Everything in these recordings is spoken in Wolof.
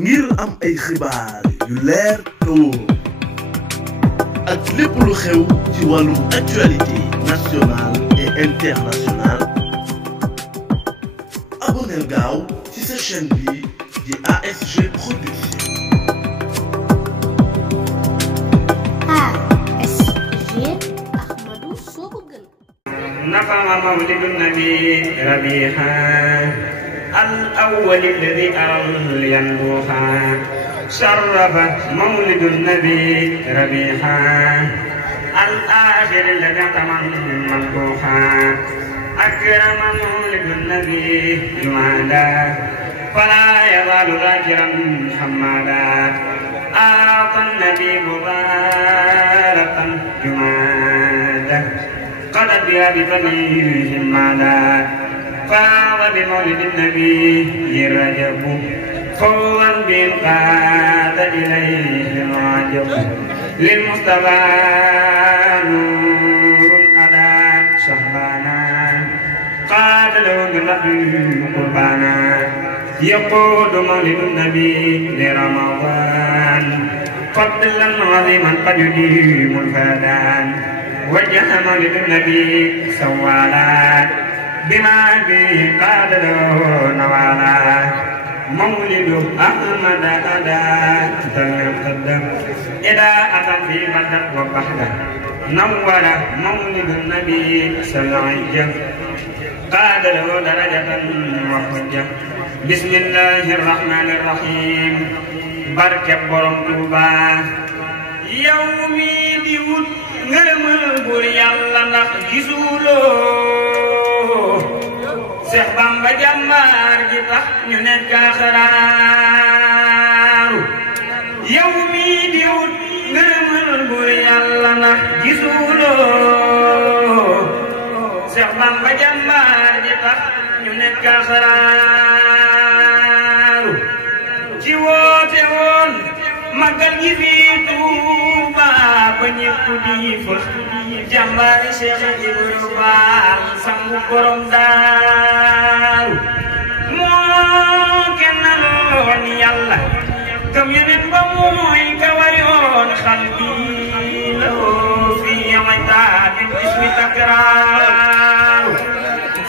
ngir am ay xibaar yu leer te wóor ak lépp lu xew ci wàllum actualité nationale et internationale abonneel gaaw ci sa chaîne bi di ASG Production. ASG Ahmadou Sokogën. نفع مولد النبي ربيحا الأول الذي أرى ينبوحا شرف مولد النبي ربيحا الآخر الذي اعتمد منبوحا أكرم مولد النبي جمالا فلا يزال ذاكرا حمالا أعطى النبي مباركا جمالا قد بها بفضله مالا فاض بمولد النبي رجب فوضا بالقاد إليه العجب للمصطفى نور أدا شهبانا قاد له بالرحم قربانا يقود مولد النبي لرمضان فضلا عظيما قد يديم الفدان وجه مولد النبي سوالا بما به قال له نوالا مولد أحمد أدا تقدم إذا أتى في بدر وبحده نور مولد النبي سلعجة قال له درجة وحجة بسم الله الرحمن الرحيم بركة برم توبا يومي ديوت ngërëmal buur yàlla ndax gisuloo Seex Bamba jàmbaar ji tax ñu nekk xaraaru yow mii di wut ngërëmal buur yàlla ndax gisuloo Seex Bamba jàmbaar ji tax ñu nekk xaraaru ci woote woon magal gi fi Tuuba ba ñépp di fa jàmbaari Cheikh Ibrahima sangu borom daaru moo kennaloon yàlla kam yeneen ba mooy ka wayoon xal bi loo fi itaati bismi takraaru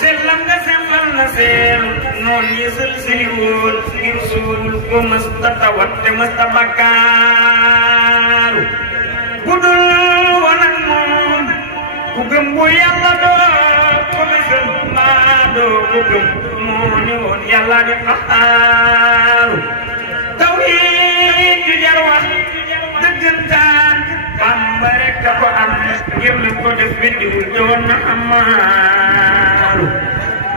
sellam nga sembal na seel noon yeesal siliwoon ngir suul ko mësta tawat te mësta bakkaaru budul woon ak moom ku gëm bu yàlla doo ko bësal mbaa doo ko gëm moo ne woon yàlla di xaxaaru tawhiid ju jar wax dëggantaan Bamba rek a ko am ngir lu ko def biddiwul doon na amaaru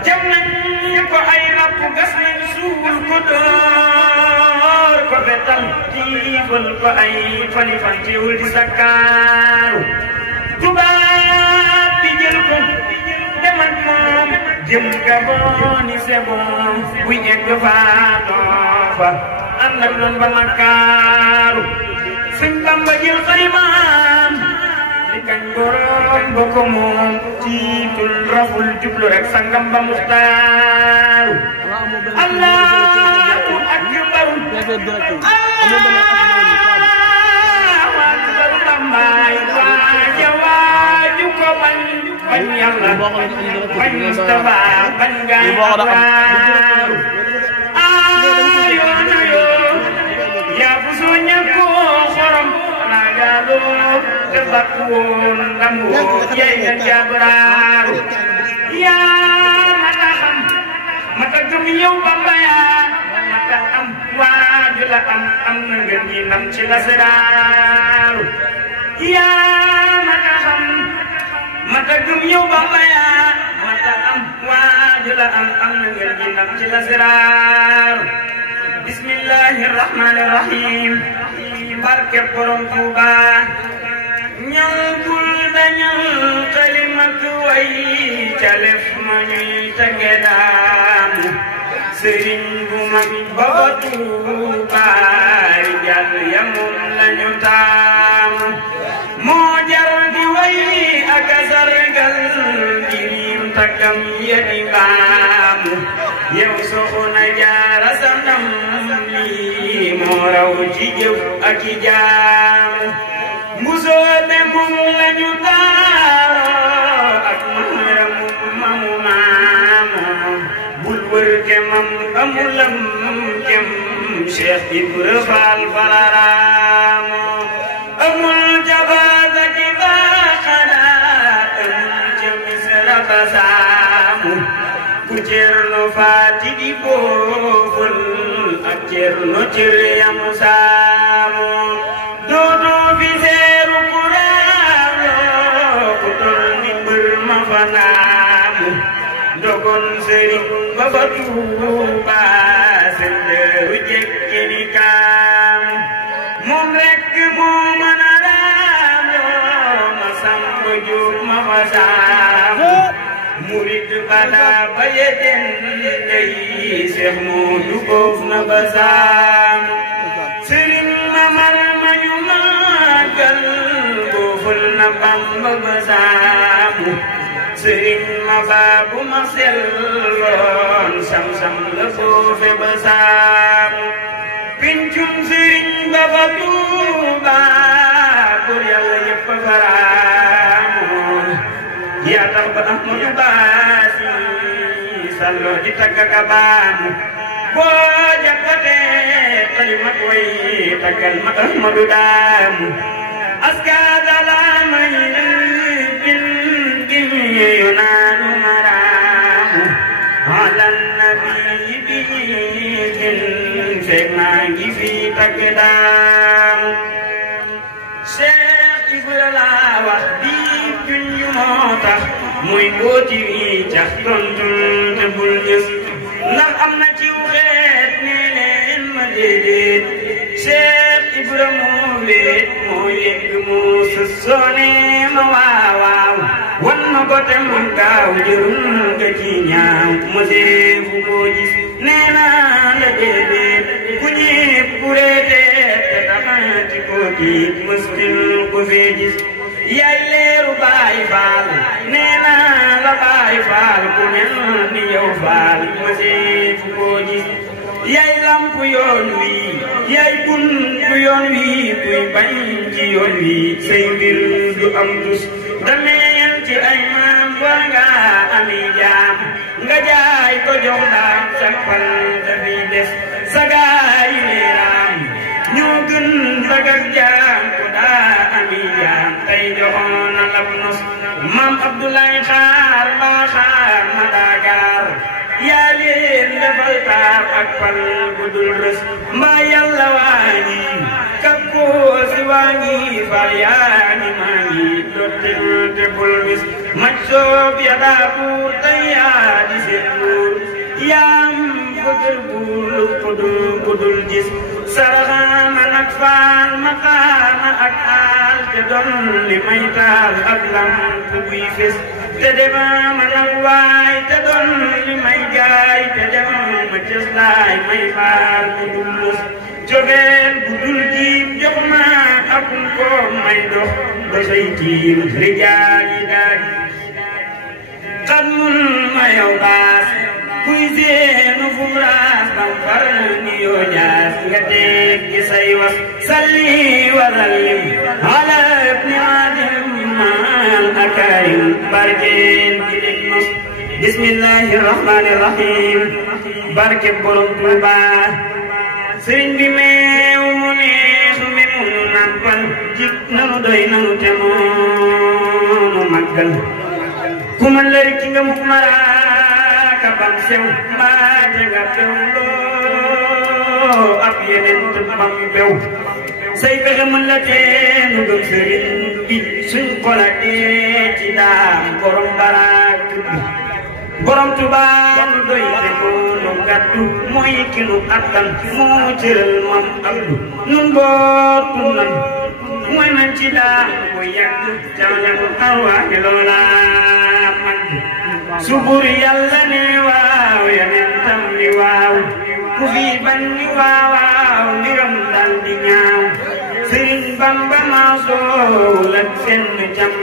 jam nañ ko ay napp gas nañ suul ko door ko betal tiifal ko ay fani fan teewul di sakkaaru tubaab bi jël ko dem ak moom jëm Gabon ni c'est bon buy egg faatoo fa ànd ak doon ba makkaaru Sëñ Bamba jël xalimaam di kañ borom ba ko moom tiitul raful jublu rek sangam ba muxtaaru Allahu akbar Allahu akbar Bambaay waaja waaju ko bañ yàlla bañ Mustafa bañ gaawaaru ayoon ayoo yaa bu soo ñàkkoo xorom naagaaloo te bakk woon ndangoo yey nga jabraaru yaa mata xam mata gëm yow Bamba yaa mata am waaju la am na ngeen ñi ndam ci la seraaru yaa mata xam mata gëm yow Bamba yaa mata am waaju la am na ngeen ñi ndam ci la seraaru bismillahir rahmanir rahim barke borom Tuuba ñal bul dañal kalimat way calef ma ñuy tagge daamu sëriñ bu mag ba ba Tuuba jàll yamul lañu taamu moo jar di way ak a sargal dirim taggam ya di baamu yow soxna Jaara sa ndam li moo raw ci jëf ak i jaam mbusoobe moom lañu taaroo ak maaram mamu maamo bul wër kemam amulam kem Cheikh Ibra Fall falaraamo amul jabaza ki baaxanaat amul ca misra basaamu ku Cerno Faati di booful ak Cerno Ciriyam saamu dootoo fi seeru kuraaw ku tol ni mbër ma fa naamu dogon sëriñ ba fa Tuuba senderu jekke ni kaam moom rekk moo mën a raam ma Samba Jóob ma fa saamu murid bala ba yeden dey Seex Moodu boof na ba saamu sëriñ ma mal ma ñu màggal booful na Bamba ba saamu sëriñ ma baabu ma selloon sam-sam la foofe ba saamu pincum sëriñ ba fa Tuuba pour Yàlla yëpp a faraamoon yaa tax ba Ahmadu Baasi salloo di tagga ka baamu boo jàppatee kalimat way taggal ma Ahmadu daamu askaada laa may ينال مرام على النبي به فما في تقدام Cheikh Ibra la wax di junju moo tax muy booti wi cax tontul te bul gis ndax am na ci xeet ne leen ma déedéet Cheikh Ibra moo weet moo yegg moo sës soone ma waawaaw wan ma ko te moom gaaw jërul nga ci ñaaw ma seefu koo gis nee naa la déedéet ku ñépp ku reeteet te taxaati koo tiit mëstil ko fee gis yaay leeru Baay Faal nee naa la Baay Faal ku mel ni yow Faal ma seefu koo gis yaay lamp yoon wi yaay buntu yoon wi kuy bañ ci yoon wi say mbir du am tus dameel ci ay maam war nga ami jaam nga jaay ko jox daam sappal dafiy des sagaay leeraam ñoo gën sagak jaam ko daa ami jaam tey joxoon na lab nos maam Abdoulaye Xaar mbaa xaar ma daagaar yaa leen defal taar ak fal bu dul rës mbaa Yàlla waañi kakkoo si waañi fal yaa ngi maa ngi dottil te bul wis maj soob ya daa buur tey yaa di seen buur yaam bëggal buur lu ko dul gis saraxaama nag faal maqaama ak aal te doon li may taal ak lamp buy fes te demaama nag waay te doon li may jaay te demaama cëslaay may faal bu dul lës jogeen bu dul jiim jox ma akum ko may dox ba say tiim rijaal yi daaj xat mun ma yow baas kuy seenu furaas bam far ni yoo jaas nga teg ci say wax salli wa sallim ala ibni adim maal akarim barkeen ci dég nos bismillahi rahmani rahim barke borom Tuuba sëriñ bi meew mu neex mi mu nàmpal jik nanu doy nanu te moonu màggal ku ma lëri ki nga muk maraaka bam sew mbaate nga bew loo ab yeneen te bam bew say pexe mën la teenu gëm sëriñ bi suñ xolatee ci daam borom baraak bi borom Tuubaa nu doy te moonu gàddu mooy ki nu attan moo cëral mam abdu nun bootu nan mooy man ci daam bu yàgg jañagu arwaaxi loola man su bur Yàlla ne waaw yeneen tam ni waaw ku fi bañ ni waawaaw mbiram dal di ñaaw Sëriñ Bamba maa soowul ak seen jam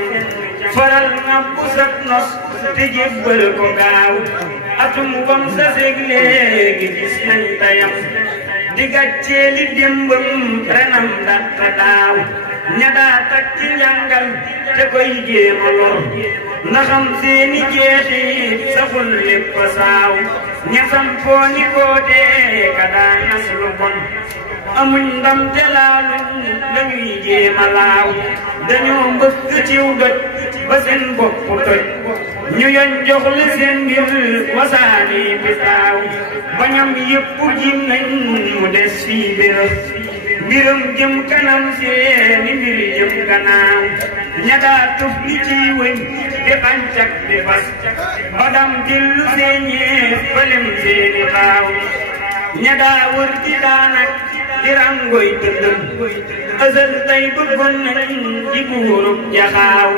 faral nga pusak nos te jébbal ko gaaw atum bam sa seeg léegi gis nañ tayam di gàcceeli démbam renam dàq daaw ña daa takk ci njàngal te koy jéema lor ndaxam seeni jeexit saxul lépp saaw ña sampoo ni bootee ka daa nas lu bon amuñ ndam te laaluñ lañuy jéema laaw dañoo mbëkk ciw gët ba seen bopp toj ñu yoñ jox li seen mbir wasaani bi taaw bañam yëpp jim nañ mu des fii bérëf mbiram jëm kanam seeni mbir jëm gannaaw ña daa tuf li ciy wëñ di xancak di fas badam dillu seeñee falem seeni xaaw ña daa wër di daanak di rangoy tëndëm ësël tey bëggoon nañ di buurub jaxaaw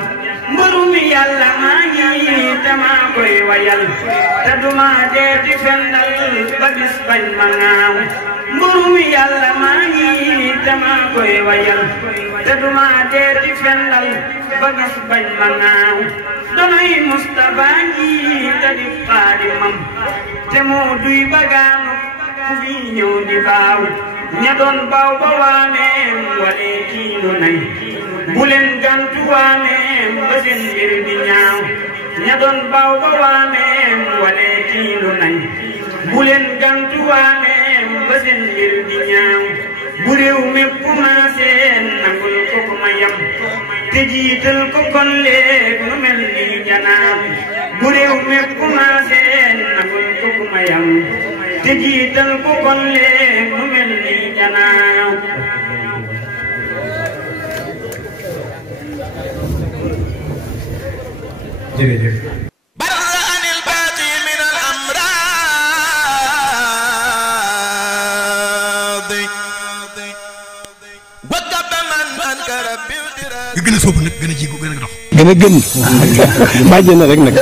mbërum yàlla maa ngi te maa koy wayal te duma dee di fendal ba bis bañ ma ŋaaw mbërum yàlla maa ngi te maa koy wayal te duma dee di fendal ba bis bañ ma ŋaaw donoy Mustafa ngi te di xaadimam te moo duy bagaanu ku fi ñëw di baaw ña doon baaw ba waameem walee kiinu nay bu leen gantu waameem ba seen mbir di ñaaw ña doon baaw ba waameem walee kiinu nay bu leen gantu waameem ba seen mbir di ñaaw bu réew mépp maaseen nangul ko ko ma yam te jiital ko kon léeg nu mel ni janaaw bu réew mépp maaseen nangul ko ko ma yam te jiital ko kon léeg nu mel ni janaaw jërëjëf nga gën a sóobu nag gën a jigu gën a dox gën a gën bàjjee na rek nag